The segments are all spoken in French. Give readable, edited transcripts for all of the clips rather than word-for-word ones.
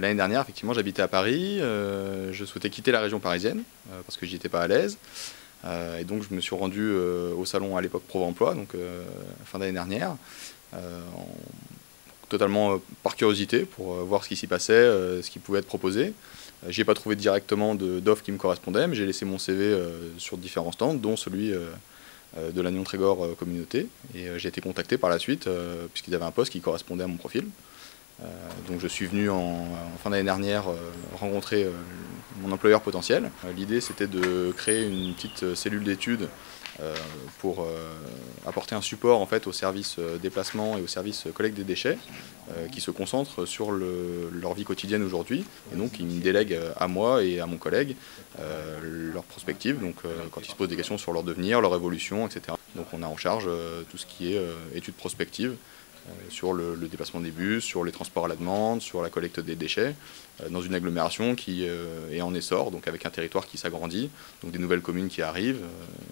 L'année dernière, effectivement, j'habitais à Paris, je souhaitais quitter la région parisienne parce que j'y étais pas à l'aise. Et donc je me suis rendu au salon à l'époque Prov'emploi, donc fin d'année dernière, en- totalement par curiosité pour voir ce qui s'y passait, ce qui pouvait être proposé. J'ai pas trouvé directement d'offre qui me correspondait, mais j'ai laissé mon CV sur différents stands, dont celui de l'Agnon Trégor Communauté. Et j'ai été contacté par la suite, puisqu'ils avaient un poste qui correspondait à mon profil. Donc je suis venu en fin d'année dernière rencontrer mon employeur potentiel. L'idée c'était de créer une petite cellule d'études pour apporter un support en fait au service déplacement et au service collecte des déchets qui se concentrent sur leur vie quotidienne aujourd'hui et donc ils me délèguent à moi et à mon collègue leur prospective, donc quand ils se posent des questions sur leur devenir, leur évolution, etc. Donc on a en charge tout ce qui est études prospectives sur le déplacement des bus, sur les transports à la demande, sur la collecte des déchets, dans une agglomération qui est en essor, donc avec un territoire qui s'agrandit, donc des nouvelles communes qui arrivent,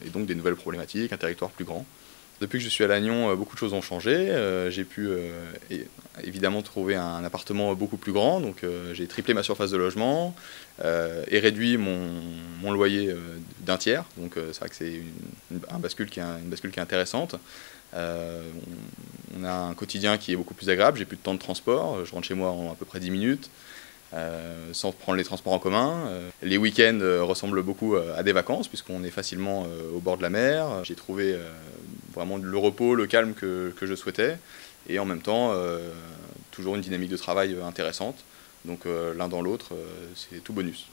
et donc des nouvelles problématiques, un territoire plus grand. Depuis que je suis à Lannion, beaucoup de choses ont changé. J'ai pu évidemment trouver un appartement beaucoup plus grand, donc j'ai triplé ma surface de logement et réduit mon loyer d'un tiers. Donc c'est vrai que c'est une bascule une bascule qui est intéressante. Euh, on a un quotidien qui est beaucoup plus agréable, j'ai plus de temps de transport, je rentre chez moi en à peu près 10 minutes. Sans prendre les transports en commun. Les week-ends ressemblent beaucoup à des vacances puisqu'on est facilement au bord de la mer. J'ai trouvé vraiment le repos, le calme que je souhaitais et en même temps toujours une dynamique de travail intéressante. Donc l'un dans l'autre, c'est tout bonus.